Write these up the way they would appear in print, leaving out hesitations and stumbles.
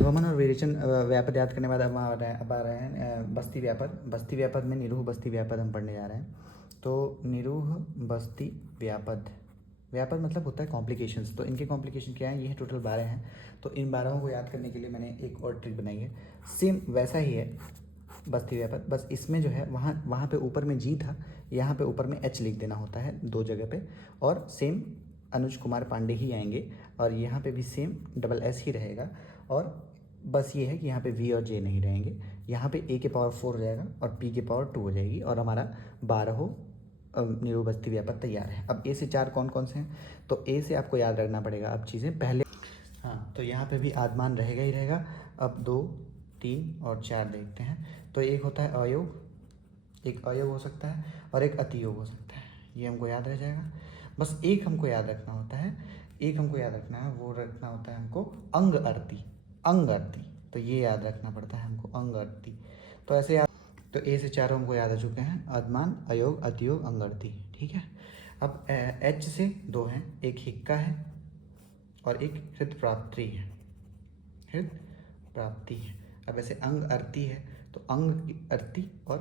वमन और विरेचन व्यापद याद करने के बाद अब आ रहे हैं बस्ती व्यापद। बस्ती व्यापद में निरूह बस्ती व्यापद हम पढ़ने जा रहे हैं। तो निरूह बस्ती व्यापद, व्यापद मतलब होता है कॉम्प्लिकेशंस। तो इनके कॉम्प्लिकेशन क्या है, ये टोटल 12 हैं। तो इन 12 को याद करने के लिए मैंने एक और ट्रिक बनाई है, सेम वैसा ही है बस्ती व्यापद, बस इसमें जो है वहाँ वहाँ पे ऊपर में जी था, यहाँ पे ऊपर में एच लिख देना होता है 2 जगह पे, और सेम अनुज कुमार पांडे ही आएंगे, और यहाँ पे भी सेम डबल एस ही रहेगा। और बस ये है कि यहाँ पे वी और जे नहीं रहेंगे, यहाँ पे ए के पावर 4 हो जाएगा और पी के पावर 2 हो जाएगी, और हमारा 12 निरूह बस्ती व्यापद तैयार है। अब ए से 4 कौन कौन से हैं, तो ए से आपको याद रखना पड़ेगा अब चीज़ें पहले। हाँ, तो यहाँ पे भी आदमान रहेगा ही रहेगा। अब 2, 3 और 4 देखते हैं। तो एक होता है अयोग, एक अयोग हो सकता है और एक अतियोग हो सकता है, ये हमको याद रह जाएगा। बस एक हमको याद रखना होता है, एक हमको याद रखना है, वो रखना होता है हमको अंग अर्ती, अंग अर्ती। तो ये याद रखना पड़ता है हमको, अंग अर्ती। तो ऐसे याद, तो ए से 4 हमको याद आ चुके हैं, आदमान, अयोग, अतियोग, अंग अर्ती। ठीक है। अब एच से 2 हैं, एक हिक्का है और एक हृत प्राप्ति है, हृत प्राप्ति है। अब ऐसे अंग अर्ती है तो अंग अर्ती और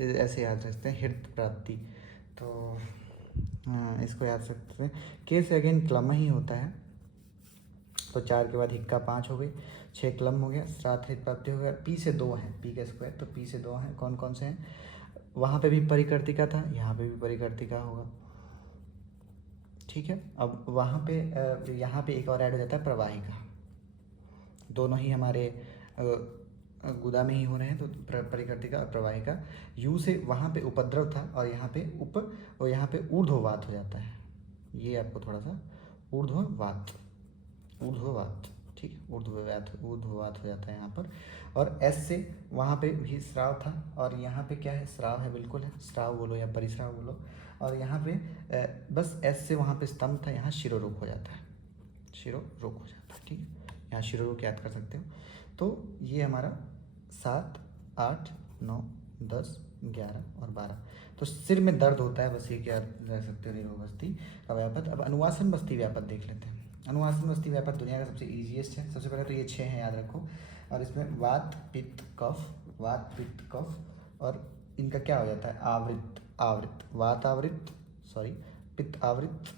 ऐसे याद रखते हैं हृत प्राप्ति। तो इसको याद रखते हैं। के से अगेन क्लम ही होता है, तो 4 के बाद हिक्का 5 हो गई, 6 क्लम हो गया, 7 हृत प्राप्ति हो गया। पी से 2 हैं, पी का स्क्वायर, तो पी से 2 हैं, कौन कौन से हैं, वहाँ पे भी परिकर्तिका था, यहाँ पे भी परिकर्तिका होगा। ठीक है। अब वहाँ पे यहाँ पे एक और ऐड हो जाता है प्रवाहिका, दोनों ही हमारे गुदा में ही हो रहे हैं, तो परिकर्तिका और प्रवाहिका। यू से वहाँ पे उपद्रव था और यहाँ पे और यहाँ पे ऊर्ध्ववात हो जाता है, ये आपको थोड़ा सा ऊर्ध्ववात, ऊर्ध्ववात, ठीक है, ऊर्ध्ववात हो जाता है यहाँ पर। और एस से वहाँ पे भी श्राव था और यहाँ पे क्या है, श्राव है, बिल्कुल है, श्राव बोलो या परिश्राव बोलो। और यहाँ पे बस एस से वहाँ पे स्तंभ था, यहाँ शिरोरुक हो जाता है, शिरोरुक हो जाता है। ठीक है, यहाँ शिरोरुक याद कर सकते हो। तो ये हमारा 7, 8, 9, 10, 11 और 12। तो सिर में दर्द होता है, बस ये क्या रह सकते हो, निरोग बस्ती का व्यापद। अब अनुवासन बस्ती व्यापद देख लेते हैं। अनुवासन बस्ती व्यापद दुनिया का सबसे ईजीएस्ट है। सबसे पहले तो ये 6 हैं, याद रखो। और इसमें वात पित्त कफ, वात पित्त कफ, और इनका क्या हो जाता है, आवृत, आवृत, वात आवृत, सॉरी, पित्त आवृत,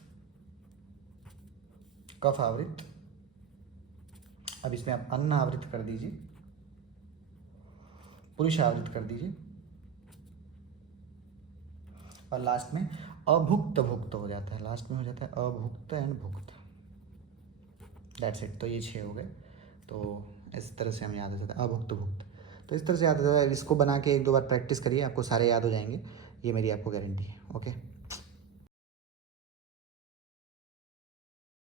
कफ आवृत। अब इसमें आप अन्न आवृत कर दीजिए, पुरुष आवृत कर दीजिए, और लास्ट में अभुक्त भुक्त हो जाता है, लास्ट में हो जाता है अभुक्त एंड भुक्त। That's it. तो ये 6 हो गए। तो इस तरह से हमें याद हो जाता है अभुक्त भुक्त। तो इस तरह से याद हो जाता है। इसको बना के 1-2 बार प्रैक्टिस करिए, आपको सारे याद हो जाएंगे, ये मेरी आपको गारंटी है। ओके।